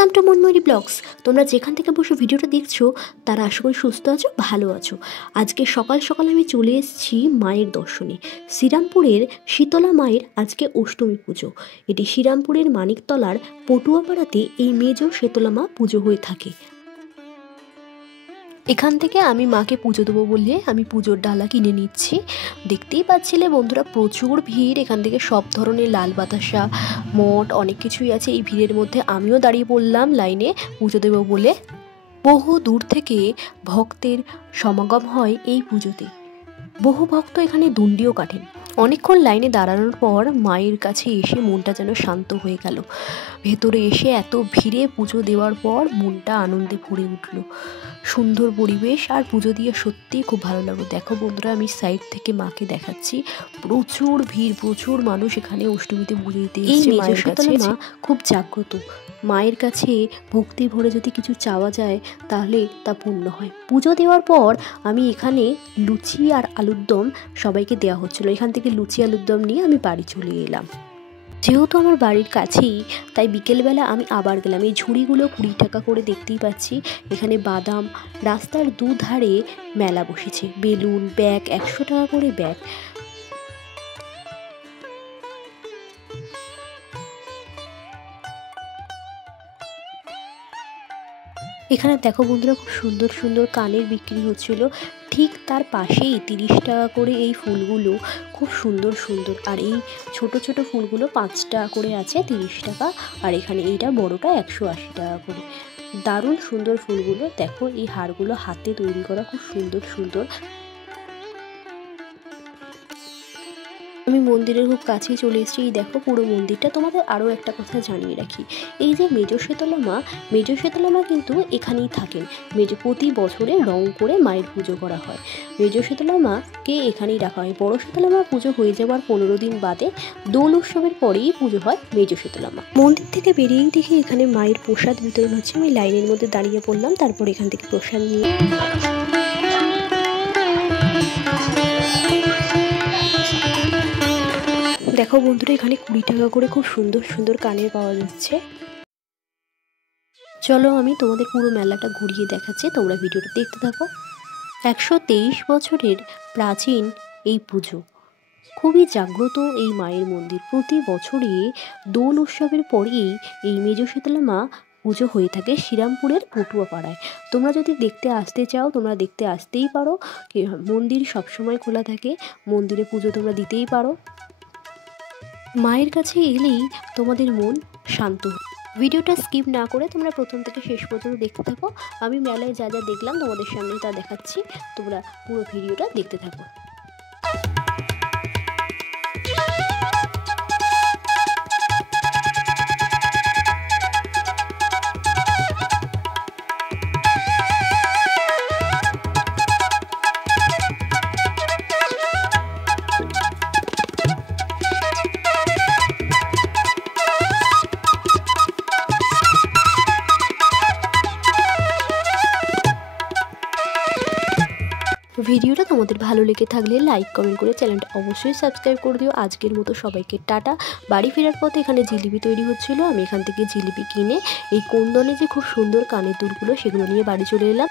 Welcome to মনময়ূরী blogs. তোমরা যেখান থেকে বসে ভিডিওটা দেখছো তারা আশা করি সুস্থ আছো, ভালো আছো। আজকে সকাল সকাল আমি চলে এসেছি মায়ের দর্শনে। শ্রীরামপুরের শীতলা মায়ের আজকে অষ্টমী পুজো। এটি শ্রীরামপুরের মানিকতলার পটুয়াপাড়াতে এই মেজ শীতলা মা পুজো হয়ে থাকে। এখান থেকে আমি মাকে পুজো দেবো বলে আমি পুজোর ডালা কিনে নিচ্ছি। দেখতেই পাচ্ছিলে বন্ধুরা, প্রচুর ভিড়। এখান থেকে সব ধরনের লাল বাতাসা, মঠ, অনেক কিছুই আছে। এই ভিড়ের মধ্যে আমিও দাঁড়িয়ে পড়লাম লাইনে পুজো দেবো বলে। বহু দূর থেকে ভক্তের সমাগম হয় এই পুজোতে। বহু ভক্ত এখানে দুন্ডিও কাটেন। অনেকক্ষণ লাইনে দাঁড়ানোর পর মায়ের কাছে এসে মনটা যেন শান্ত হয়ে গেল। ভেতরে এসে এত ভিড়ে পুজো দেওয়ার পর মনটা আনন্দে ভরে উঠল। সুন্দর পরিবেশ আর পুজো দিয়ে সত্যিই খুব ভালো লাগলো। দেখো বন্ধুরা, আমি সাইড থেকে মাকে দেখাচ্ছি। প্রচুর ভিড়, প্রচুর মানুষ এখানে অষ্টমীতে পুজো দিতে এসেছে। মায়ের কাছে মা খুব জাগ্রত। মায়ের কাছে ভক্তি ভরে যদি কিছু চাওয়া যায় তাহলে তা পূর্ণ হয়। পুজো দেওয়ার পর আমি এখানে লুচি আর আলুর দম সবাইকে দেওয়া হচ্ছিল। এখান থেকে লুচি আলুর দম নিয়ে আমি বাড়ি চলে এলাম। যেহেতু আমার বাড়ির কাছেই, তাই বিকেলবেলা আমি আবার গেলাম। এই ঝুড়িগুলো 20 টাকা করে, দেখতেই পাচ্ছি। এখানে বাদাম, রাস্তার দুধারে মেলা বসেছে। বেলুন, ব্যাগ 100 টাকা করে ব্যাগ। এখানে দেখো বন্ধুরা, খুব সুন্দর সুন্দর কানের বিক্রি হচ্ছিল। ঠিক তার পাশেই 30 টাকা করে এই ফুলগুলো, খুব সুন্দর সুন্দর। আর এই ছোট ছোট ফুলগুলো 5 টাকা করে আছে, 30 টাকা। আর এখানে এইটা বড়টা 180 টাকা করে। দারুণ সুন্দর ফুলগুলো। দেখো এই হারগুলো হাতে তৈরি করা, খুব সুন্দর সুন্দর। আমি মন্দিরের খুব কাছেই চলে এসেছি। এই দেখো পুরো মন্দিরটা। তোমাদের আরও একটা কথা জানিয়ে রাখি, এই যে মেজ শীতলা মা কিন্তু এখানেই থাকেন। প্রতি বছরে রং করে মায়ের পুজো করা হয়। মেজ শীতলা মাকে এখানেই রাখা হয়। বড় শীতলা মা পুজো হয়ে যাওয়ার 15 দিন বাদে দোল উৎসবের পরেই পুজো হয় মেজ শীতলা মা। মন্দির থেকে বেরিয়েই দেখি এখানে মায়ের প্রসাদ বিতরণ হচ্ছে। আমি লাইনের মধ্যে দাঁড়িয়ে পড়লাম, তারপর এখান থেকে প্রসাদ নিয়ে দেখো বন্ধুরা, এখানে 20 টাকা করে খুব সুন্দর সুন্দর কানের পাওয়া যাচ্ছে। চলো আমি তোমাদের পুরো মেলাটা ঘুরিয়ে দেখাচ্ছি, তোমরা ভিডিওটা দেখতে থাকো। 123 বছরের প্রাচীন এই পুজো। খুবই জাগ্রত এই মায়ের মন্দির। প্রতি বছরে দোল উৎসবের পরেই এই মেজ শীতলা মা পুজো হয়ে থাকে শ্রীরামপুরের পটুয়াপাড়ায়। তোমরা যদি দেখতে আসতে চাও, তোমরা দেখতে আসতেই পারো। মন্দির সবসময় খোলা থাকে, মন্দিরে পুজো তোমরা দিতেই পারো। মায়ের কাছে এলেই তোমাদের মন শান্ত। ভিডিওটা স্কিপ না করে তোমরা প্রথম থেকে শেষ পর্যন্ত দেখতে থাকো। আমি মেলায় যা যা দেখলাম তোমাদের সামনে তা দেখাচ্ছি, তোমরা পুরো ভিডিওটা দেখতে থাকো। ভিডিওটা তোমাদের ভালো লেগে থাকলে লাইক কমেন্ট করে চ্যানেলটা অবশ্যই সাবস্ক্রাইব করে দিও। আজকের মতো সবাইকে টাটা। বাড়ি ফেরার পথে এখানে জিলিপি তৈরি হচ্ছিল। আমি এখান থেকে জিলিপি কিনে এই কোন্দলে যে খুব সুন্দর কানের দুলগুলো, সেগুলো নিয়ে বাড়ি চলে এলাম।